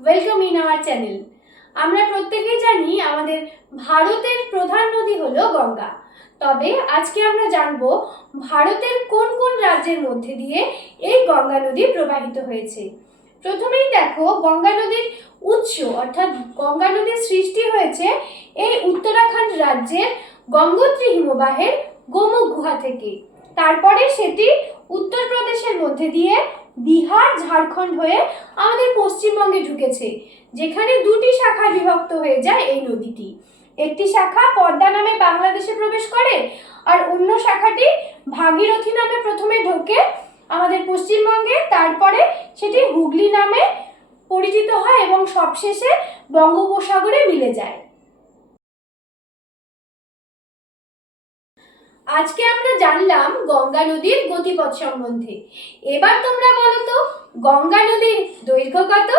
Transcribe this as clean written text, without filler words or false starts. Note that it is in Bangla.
Welcome in our channel. আমরা প্রত্যেকেই জানি আমাদের ভারতের প্রধান নদী হলো গঙ্গা। তবে আজকে আমরা জানবো ভারতের কোন কোন রাজ্যের মধ্যে দিয়ে এই গঙ্গা নদী প্রবাহিত হয়েছে। প্রথমেই দেখো, গঙ্গা নদীর উৎস অর্থাৎ গঙ্গা নদীর সৃষ্টি হয়েছে এই উত্তরাখণ্ড রাজ্যের গঙ্গোত্রী হিমবাহের গোমুখ গুহা থেকে। তারপরে সেটি উত্তরপ্রদেশের মধ্যে দিয়ে বিহার, ঝাড়খণ্ড হয়ে আমাদের পশ্চিমবঙ্গে ঢুকেছে, যেখানে দুটি শাখায় বিভক্ত হয়ে যায় এই নদীটি। একটি শাখা পদ্মা নামে বাংলাদেশে প্রবেশ করে, আর অন্য শাখাটি ভাগীরথী নামে প্রথমে ঢোকে আমাদের পশ্চিমবঙ্গে, তারপরে সেটি হুগলি নামে পরিচিত হয় এবং সবশেষে বঙ্গোপসাগরে মিলে যায়। আজকে আমরা জানলাম গঙ্গা নদীর গতিপথ সম্বন্ধে। এবার তোমরা বলো তো, গঙ্গা নদীর দৈর্ঘ্য কত?